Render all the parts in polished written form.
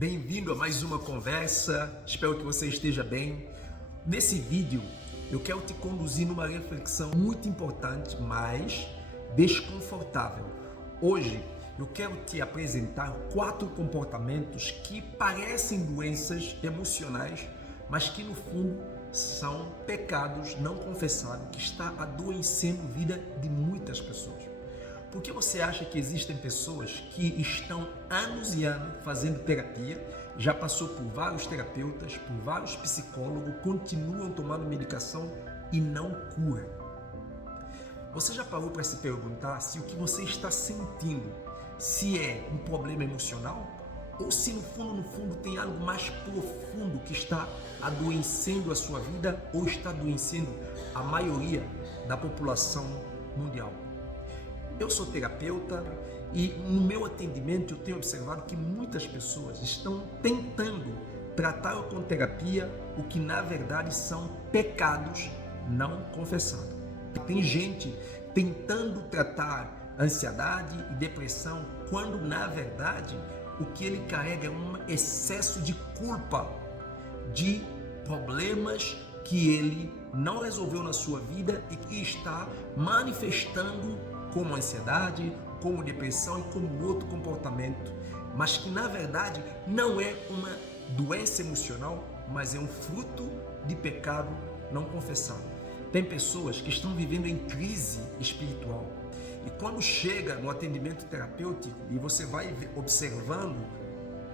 Bem-vindo a mais uma conversa, espero que você esteja bem. Nesse vídeo eu quero te conduzir numa reflexão muito importante, mas desconfortável. Hoje eu quero te apresentar 4 comportamentos que parecem doenças emocionais, mas que no fundo são pecados não confessados que está adoecendo a vida de muitas pessoas. Por que você acha que existem pessoas que estão anos e anos fazendo terapia, já passou por vários terapeutas, por vários psicólogos, continuam tomando medicação e não cura? Você já parou para se perguntar se o que você está sentindo, se é um problema emocional ou se no fundo tem algo mais profundo que está adoecendo a sua vida ou está adoecendo a maioria da população mundial? Eu sou terapeuta e no meu atendimento eu tenho observado que muitas pessoas estão tentando tratar com terapia o que na verdade são pecados não confessados. Tem gente tentando tratar ansiedade e depressão quando na verdade o que ele carrega é um excesso de culpa, de problemas que ele não resolveu na sua vida e que está manifestando como ansiedade, como depressão e como outro comportamento, mas que na verdade não é uma doença emocional, mas é um fruto de pecado não confessado. Tem pessoas que estão vivendo em crise espiritual e quando chega no atendimento terapêutico e você vai observando,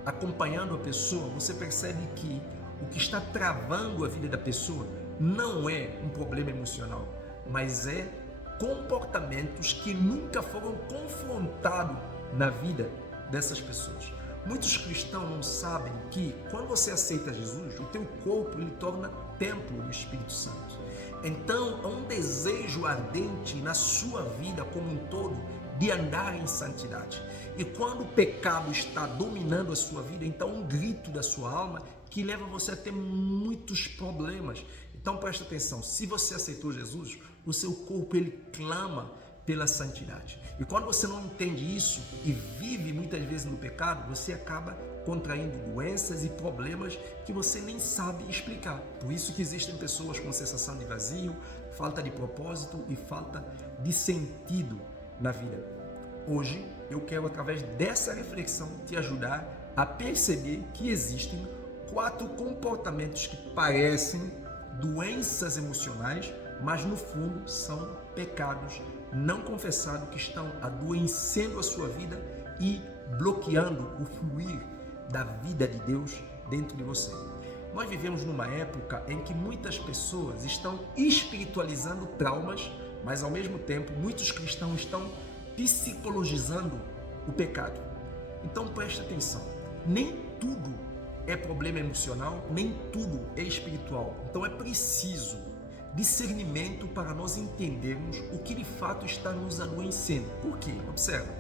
acompanhando a pessoa, você percebe que o que está travando a vida da pessoa não é um problema emocional, mas é comportamentos que nunca foram confrontados na vida dessas pessoas. Muitos cristãos não sabem que quando você aceita Jesus, o teu corpo ele torna templo do Espírito Santo. Então há um desejo ardente na sua vida como um todo de andar em santidade. E quando o pecado está dominando a sua vida, então um grito da sua alma que leva você a ter muitos problemas. Então presta atenção, se você aceitou Jesus, o seu corpo ele clama pela santidade. E quando você não entende isso e vive muitas vezes no pecado, você acaba contraindo doenças e problemas que você nem sabe explicar. Por isso que existem pessoas com sensação de vazio, falta de propósito e falta de sentido na vida. Hoje eu quero, através dessa reflexão, te ajudar a perceber que existem 4 comportamentos que parecem doenças emocionais, mas no fundo são pecados não confessados que estão adoecendo a sua vida e bloqueando o fluir da vida de Deus dentro de você. Nós vivemos numa época em que muitas pessoas estão espiritualizando traumas, mas ao mesmo tempo muitos cristãos estão psicologizando o pecado. Então preste atenção, nem tudo é problema emocional, nem tudo é espiritual. Então é preciso discernimento para nós entendermos o que de fato está nos adoecendo. Por quê? Observa,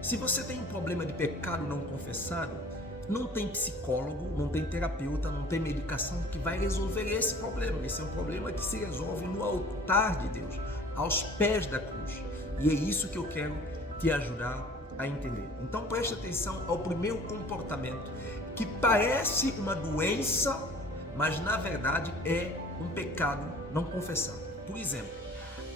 se você tem um problema de pecado não confessado, não tem psicólogo, não tem terapeuta, não tem medicação que vai resolver esse problema. Esse é um problema que se resolve no altar de Deus, aos pés da cruz. E é isso que eu quero te ajudar a entender. Então preste atenção ao primeiro comportamento que parece uma doença, mas na verdade é um pecado não confessado. Por exemplo,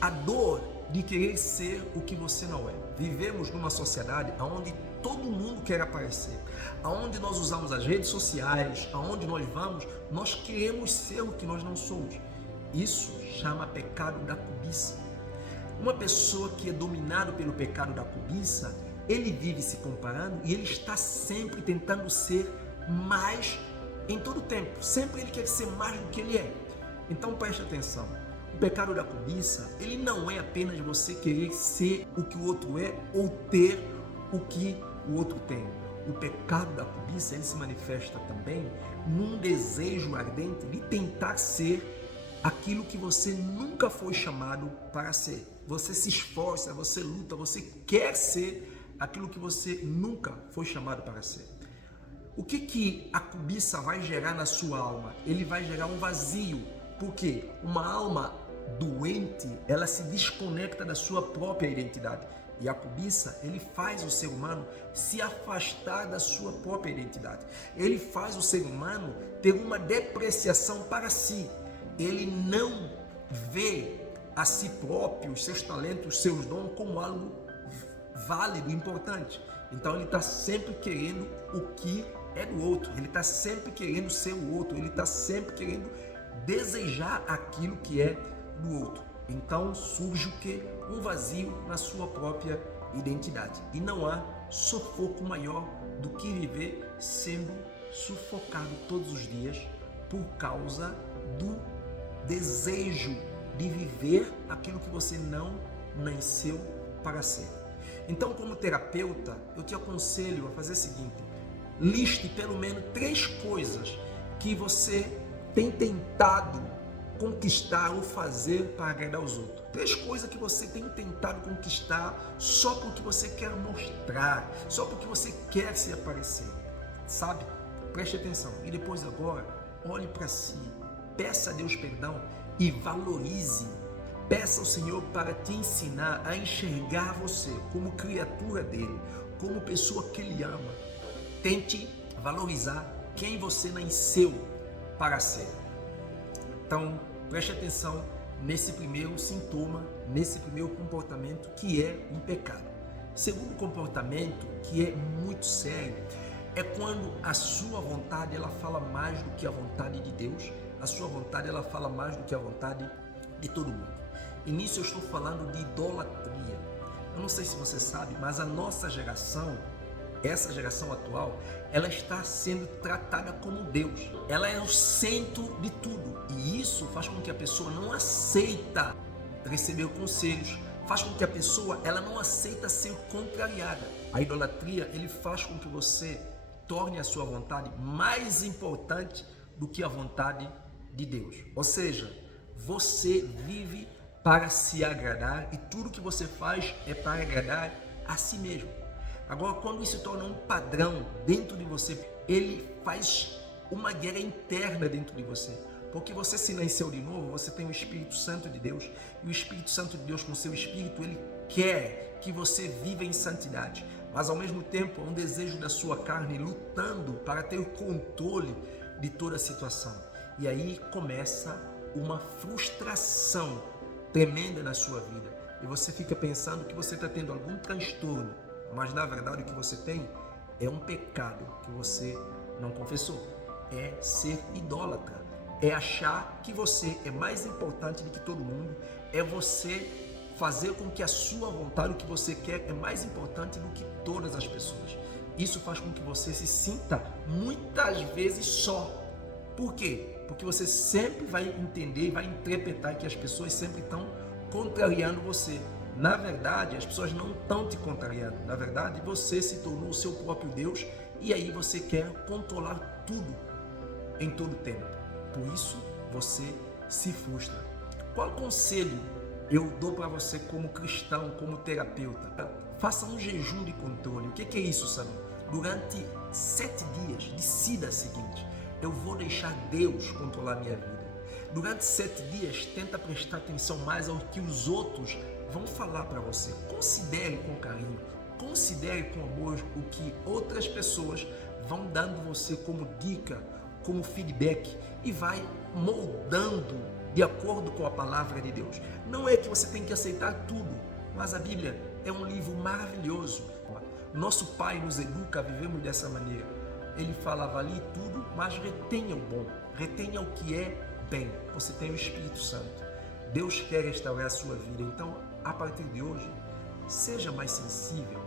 a dor de querer ser o que você não é. Vivemos numa sociedade onde todo mundo quer aparecer, onde nós usamos as redes sociais, aonde nós vamos, nós queremos ser o que nós não somos. Isso chama pecado da cobiça. Uma pessoa que é dominada pelo pecado da cobiça, ele vive se comparando e ele está sempre tentando ser mais em todo o tempo. Sempre ele quer ser mais do que ele é. Então preste atenção, o pecado da cobiça, ele não é apenas você querer ser o que o outro é ou ter o que o outro tem. O pecado da cobiça, ele se manifesta também num desejo ardente de tentar ser aquilo que você nunca foi chamado para ser. Você se esforça, você luta, você quer ser aquilo que você nunca foi chamado para ser. O que a cobiça vai gerar na sua alma? Ele vai gerar um vazio. Porque uma alma doente, ela se desconecta da sua própria identidade. e a cobiça, ele faz o ser humano se afastar da sua própria identidade. Ele faz o ser humano ter uma depreciação para si. Ele não vê a si próprio, os seus talentos, os seus dons como algo válido, importante. Então ele está sempre querendo o que é do outro, ele está sempre querendo ser o outro, ele está sempre querendo desejar aquilo que é do outro. Então surge o que? Um vazio na sua própria identidade. E não há sufoco maior do que viver sendo sufocado todos os dias por causa do desejo de viver aquilo que você não nasceu para ser. Então, como terapeuta, eu te aconselho a fazer o seguinte: liste pelo menos 3 coisas que você tem tentado conquistar ou fazer para agradar os outros. 3 coisas que você tem tentado conquistar só porque você quer mostrar, só porque você quer se aparecer. Sabe? Preste atenção. E depois agora, olhe para si, peça a Deus perdão e valorize. Peça ao Senhor para te ensinar a enxergar você como criatura dele, como pessoa que ele ama. Tente valorizar quem você nasceu para ser. Então, preste atenção nesse primeiro sintoma, nesse primeiro comportamento que é um pecado. Segundo comportamento, que é muito sério, é quando a sua vontade ela fala mais do que a vontade de Deus, a sua vontade ela fala mais do que a vontade de todo mundo. E nisso eu estou falando de idolatria. Eu não sei se você sabe, mas a nossa geração, essa geração atual, ela está sendo tratada como Deus. Ela é o centro de tudo. E isso faz com que a pessoa não aceita receber conselhos, faz com que a pessoa ela não aceita ser contrariada. A idolatria, ele faz com que você torne a sua vontade mais importante do que a vontade de Deus. Ou seja, você vive para se agradar e tudo que você faz é para agradar a si mesmo. Agora, quando isso se torna um padrão dentro de você, ele faz uma guerra interna dentro de você. Porque você se nasceu de novo, você tem o Espírito Santo de Deus. E o Espírito Santo de Deus, com o seu Espírito, ele quer que você viva em santidade. Mas ao mesmo tempo, é um desejo da sua carne lutando para ter o controle de toda a situação. E aí começa uma frustração tremenda na sua vida. E você fica pensando que você está tendo algum transtorno. Mas na verdade o que você tem é um pecado que você não confessou. É ser idólatra. É achar que você é mais importante do que todo mundo. É você fazer com que a sua vontade, o que você quer, é mais importante do que todas as pessoas. Isso faz com que você se sinta muitas vezes só. Por quê? Porque você sempre vai entender e vai interpretar que as pessoas sempre estão contrariando você. Na verdade, as pessoas não estão te contrariando. Na verdade, você se tornou o seu próprio Deus e aí você quer controlar tudo em todo tempo. Por isso, você se frustra. Qual conselho eu dou para você como cristão, como terapeuta? Faça um jejum de controle. O que é isso, sabe? Durante 7 dias, decida o seguinte: eu vou deixar Deus controlar minha vida. Durante 7 dias, tenta prestar atenção mais ao que os outros vão falar para você. Considere com carinho, considere com amor o que outras pessoas vão dando você como dica, como feedback, e vai moldando de acordo com a palavra de Deus. Não é que você tem que aceitar tudo, mas a Bíblia é um livro maravilhoso. Nosso Pai nos educa a vivermos dessa maneira. Ele fala: avalie tudo, mas retenha o bom, retenha o que é bem. Você tem o Espírito Santo. Deus quer restaurar a sua vida. Então, a partir de hoje, seja mais sensível.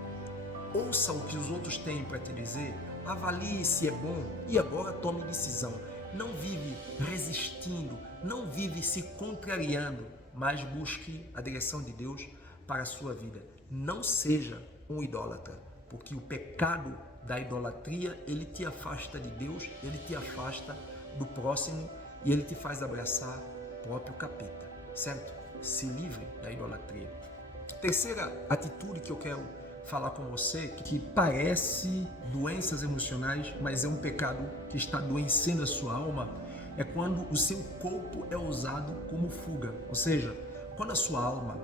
Ouça o que os outros têm para te dizer. Avalie se é bom e agora tome decisão. Não vive resistindo, não vive se contrariando, mas busque a direção de Deus para a sua vida. Não seja um idólatra, porque o pecado da idolatria, ele te afasta de Deus, ele te afasta do próximo e ele te faz abraçar o próprio capeta, certo? Se livre da idolatria. Terceira atitude que eu quero falar com você, que parece doenças emocionais, mas é um pecado que está adoecendo a sua alma, é quando o seu corpo é usado como fuga. Ou seja, quando a sua alma,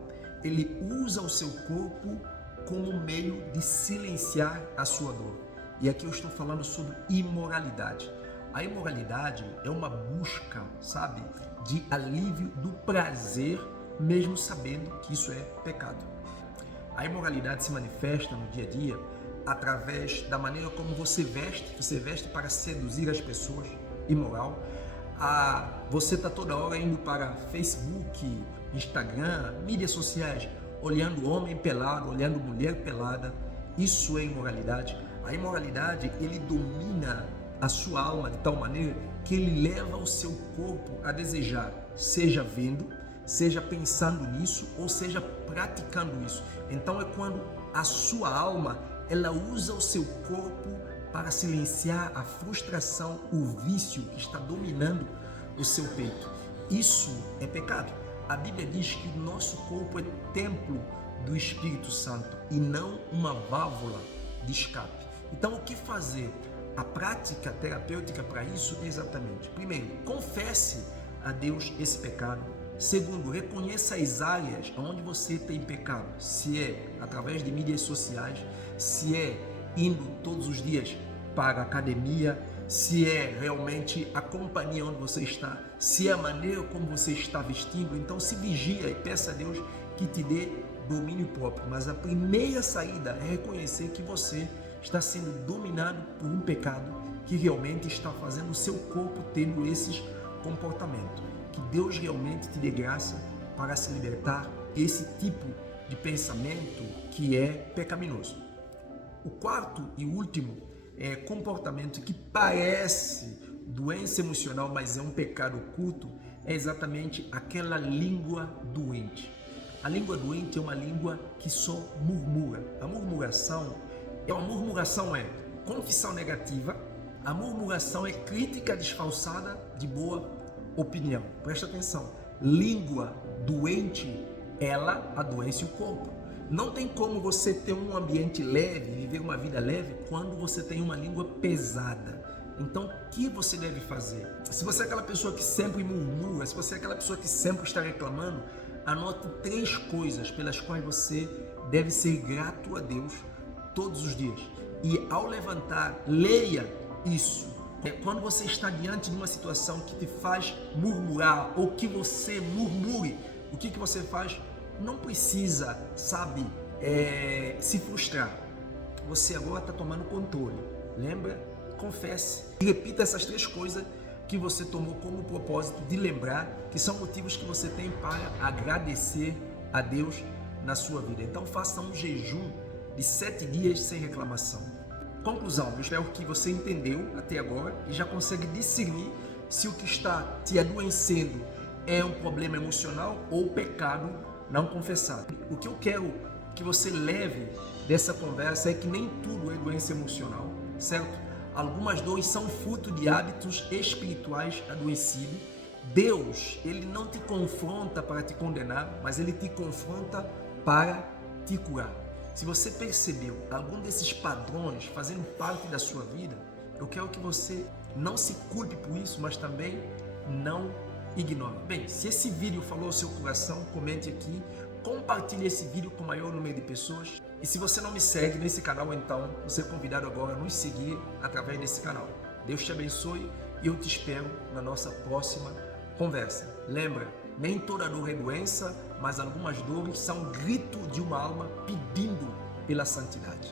ele usa o seu corpo como meio de silenciar a sua dor. E aqui eu estou falando sobre imoralidade. A imoralidade é uma busca, sabe, de alívio do prazer, mesmo sabendo que isso é pecado. A imoralidade se manifesta no dia a dia através da maneira como você veste para seduzir as pessoas, imoral. Você está toda hora indo para Facebook, Instagram, mídias sociais, olhando homem pelado, olhando mulher pelada. Isso é imoralidade. A imoralidade, ele domina a sua alma de tal maneira que ele leva o seu corpo a desejar, seja vendo, seja pensando nisso ou seja praticando isso. Então é quando a sua alma, ela usa o seu corpo para silenciar a frustração, o vício que está dominando o seu peito. Isso é pecado. A Bíblia diz que o nosso corpo é templo do Espírito Santo e não uma válvula de escape. Então, o que fazer? A prática terapêutica para isso é exatamente: primeiro, confesse a Deus esse pecado. Segundo, reconheça as áreas onde você tem pecado. Se é através de mídias sociais, se é indo todos os dias para a academia, se é realmente a companhia onde você está, se é a maneira como você está vestindo. Então se vigia e peça a Deus que te dê domínio próprio. Mas a primeira saída é reconhecer que você está sendo dominado por um pecado que realmente está fazendo o seu corpo tendo esses comportamentos. Que Deus realmente te dê graça para se libertar desse tipo de pensamento que é pecaminoso. O quarto e último comportamento que parece doença emocional, mas é um pecado oculto, é exatamente aquela língua doente. A língua doente é uma língua que só murmura. A murmuração é confissão negativa, a murmuração é crítica disfarçada de boa opinião. Presta atenção, língua doente, ela adoece o corpo. Não tem como você ter um ambiente leve, viver uma vida leve, quando você tem uma língua pesada. Então, o que você deve fazer? Se você é aquela pessoa que sempre murmura, se você é aquela pessoa que sempre está reclamando, anote 3 coisas pelas quais você deve ser grato a Deus todos os dias. E ao levantar, leia isso. Quando você está diante de uma situação que te faz murmurar ou que você murmure, o que você faz? Não precisa, sabe, se frustrar. Você agora está tomando controle. Lembra? Confesse. E repita essas 3 coisas que você tomou como propósito de lembrar, que são motivos que você tem para agradecer a Deus na sua vida. Então faça um jejum de 7 dias sem reclamação. Conclusão, eu espero que você entendeu até agora e já consegue discernir se o que está te adoecendo é um problema emocional ou pecado não confessado. O que eu quero que você leve dessa conversa é que nem tudo é doença emocional, certo? Algumas dores são fruto de hábitos espirituais adoecidos. Deus, ele não te confronta para te condenar, mas ele te confronta para te curar. Se você percebeu algum desses padrões fazendo parte da sua vida, eu quero que você não se culpe por isso, mas também não ignore. Bem, se esse vídeo falou ao seu coração, comente aqui, compartilhe esse vídeo com o maior número de pessoas. E se você não me segue nesse canal, então você é convidado agora a nos seguir através desse canal. Deus te abençoe e eu te espero na nossa próxima conversa. Lembra, nem toda dor é doença, mas algumas dores são um grito de uma alma pedindo pela santidade.